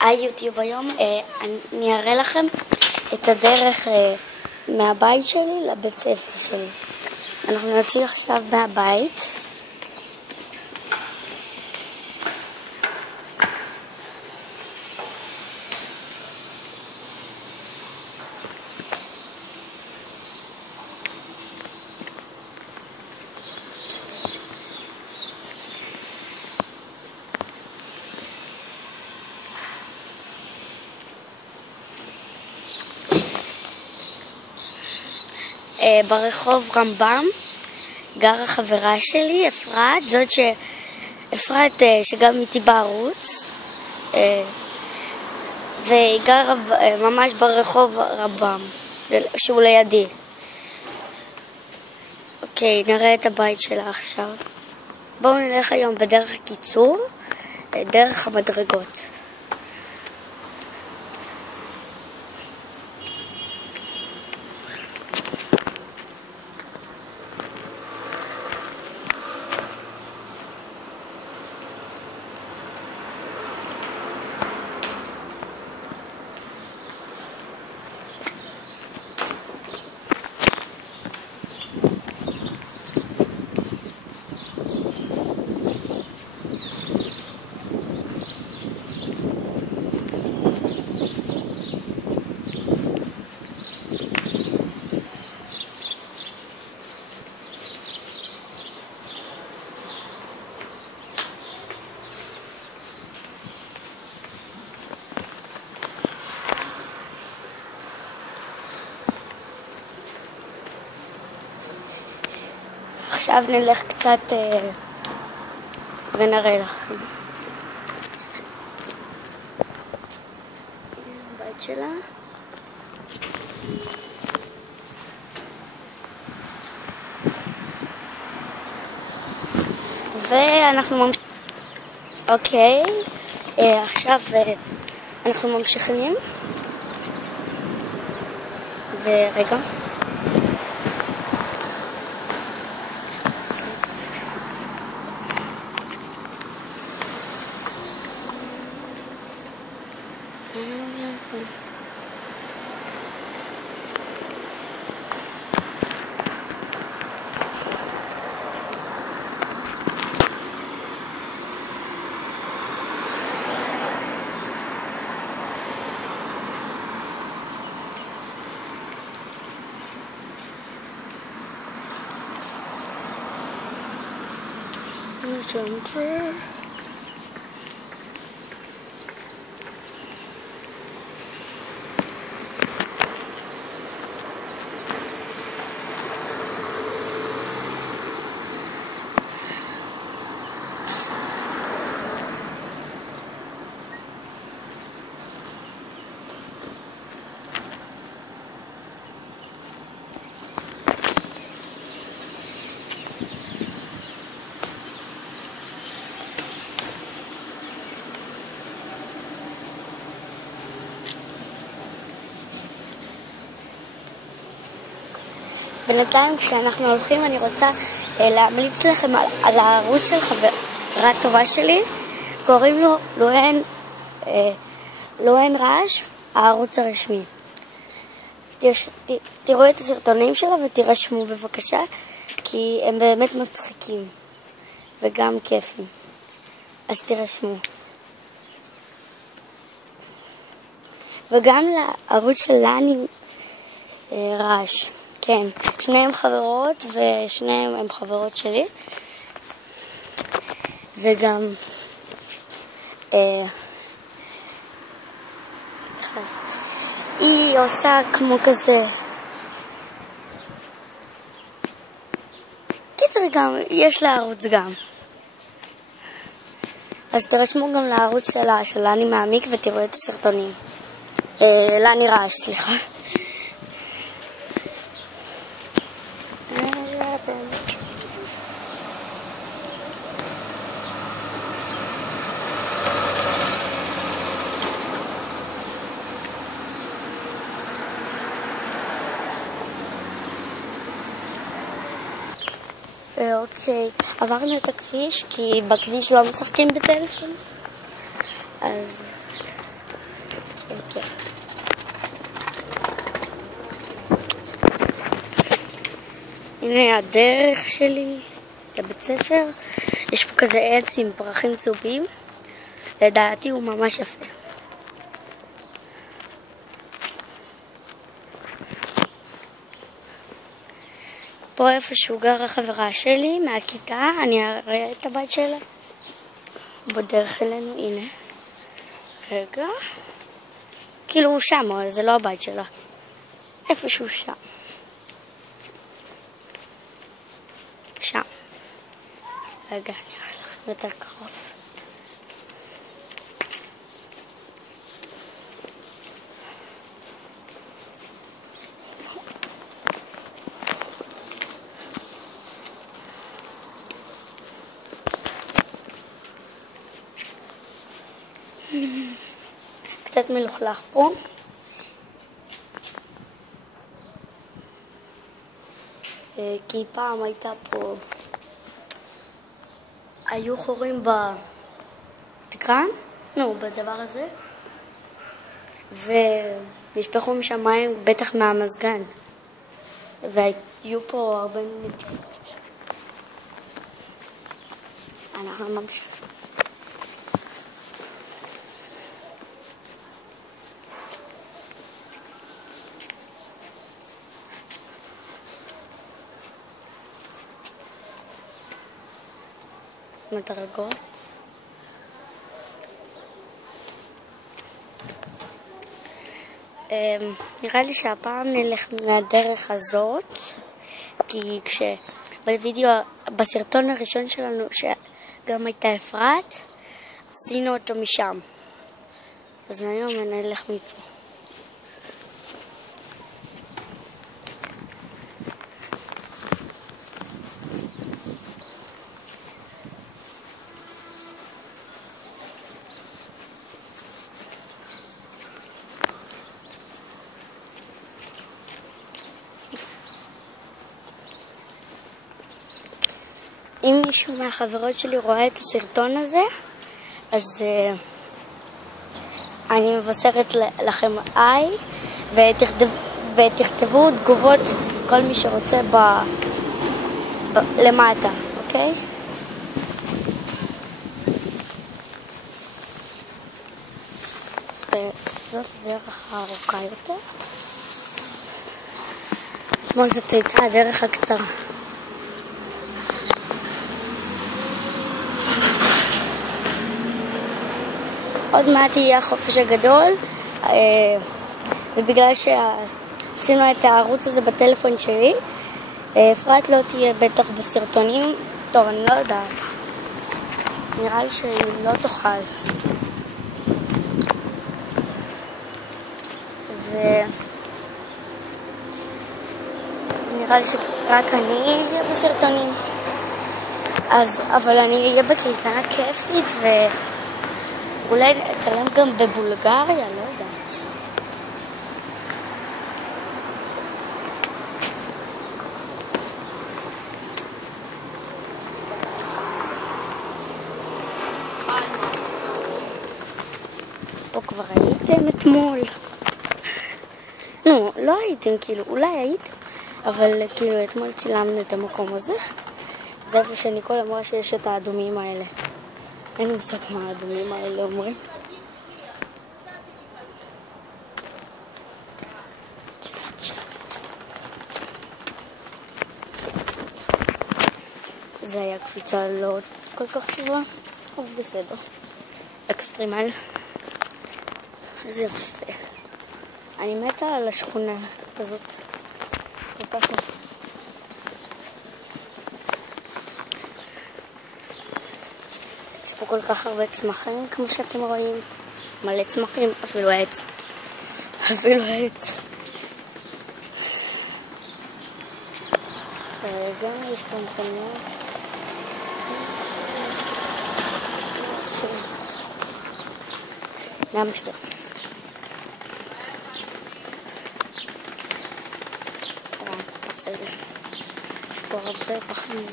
היוטיוב היום, אני אראה לכם את הדרך מהבית שלי לבית ספר שלי. אנחנו יוצאים עכשיו מהבית. ברחוב רמב"ם גרה חברה שלי, אפרת, אפרת שגם איתי בערוץ, והיא גרה ממש ברחוב רמב"ם, שהוא לידי. אוקיי, נראה את הבית שלה עכשיו. בואו נלך היום בדרך הקיצור, דרך המדרגות. עכשיו נלך קצת ונראה לכם. הבית שלה. ואנחנו ממשיכים. אוקיי, עכשיו אנחנו ממשיכים. ורגע. בינתיים כשאנחנו הולכים אני רוצה להמליץ לכם על הערוץ של חברה טובה שלי, קוראים לו לואן רעש, הערוץ הרשמי. תראו את הסרטונים שלה ותירשמו בבקשה, כי הם באמת מצחיקים וגם כיפים, אז תירשמו. וגם לערוץ של לני רעש, כן, שניהם חברות ושניהם הם חברות שלי. וגם היא עושה כמו כזה. קיצר, גם יש לה ערוץ גם. אז תרשמו גם לערוץ שלה, של לני מעמיק, ותראו את הסרטונים. לני רעש, סליחה. אוקיי, עברנו את הכביש, כי בכביש לא משחקים בטלפון. אז הנה הדרך שלי לבית ספר. יש פה כזה עץ עם פרחים צהובים. לדעתי הוא ממש יפה. פה איפשהו גרה חברה שלי מהכיתה, אני אראה את הבית שלה. בדרך אלינו, הנה. רגע. כאילו הוא שם, אבל זה לא הבית שלה. איפשהו שם. שם. רגע, אני אראה לכם יותר קרוב. קצת מלוכלך פה. כי פעם הייתה פה, היו חורים בתקרן, בדבר הזה, ונשפכו משם מים בטח מהמזגן, והיו פה הרבה נטיפות. אנחנו ממשיכים. מדרגות. נראה לי שהפעם נלך מהדרך הזאת, כי בסרטון הראשון שלנו, שגם הייתה אפרת, עשינו אותו משם. אז היום נלך מפה. אם מישהו מהחברות שלי רואה את הסרטון הזה, אז אני מבשרת לכם היי, ותכתבו תגובות כל מי שרוצה למטה, אוקיי? זאת דרך הארוכה יותר. אתמול זאת הייתה הדרך הקצרה. עוד מעט יהיה החופש הגדול, ובגלל שעשינו את הערוץ הזה בטלפון שלי, אפרת לא תהיה בטח בסרטונים. טוב, אני לא יודעת. נראה לי שהיא לא תוכל. ונראה לי שרק אני אהיה בסרטונים. אבל אני אהיה בקייטנה כיפית אולי אצלם גם בבולגריה, לא יודעת. פה כבר הייתם אתמול. לא הייתם, כאילו, אולי הייתם, אבל כאילו אתמול צילמנו את המקום הזה. זה איפה שניקול אמרה שיש את האדומים האלה. אין לי מושג מה האדומים האלה אומרים. זה היה קפיצה לא כל כך טובה, אבל בסדר. אקסטרימל. זה יפה. אני מתה על השכונה הזאת. כל כך יפה. יש פה כל כך הרבה צמחים, כמו שאתם רואים. מלא צמחים, אפילו עץ. אפילו עץ. רגע, יש פה מכוניות. נמשיך. יש פה הרבה פחים.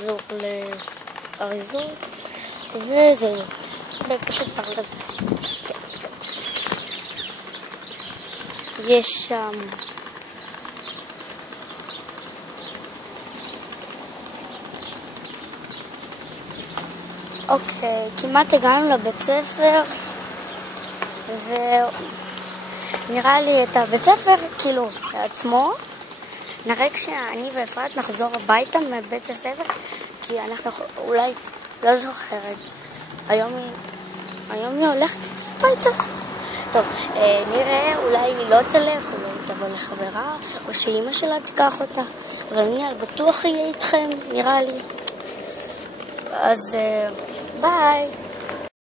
לחזור לאריזות, וזהו. ופשוט פרלב. יש שם אוקיי, כמעט הגענו לבית ספר, ונראה לי את הבית ספר, כאילו, לעצמו, נראה כשאני ואפרת נחזור הביתה מבית הספר, כי אנחנו אולי לא זוכרת. היום היא הולכת איתי הביתה. טוב, נראה, אולי היא לא תלך, אולי היא תבוא לחברה, או שאמא שלה תיקח אותה, אבל אני בטוח יהיה איתכם, נראה לי. אז ביי.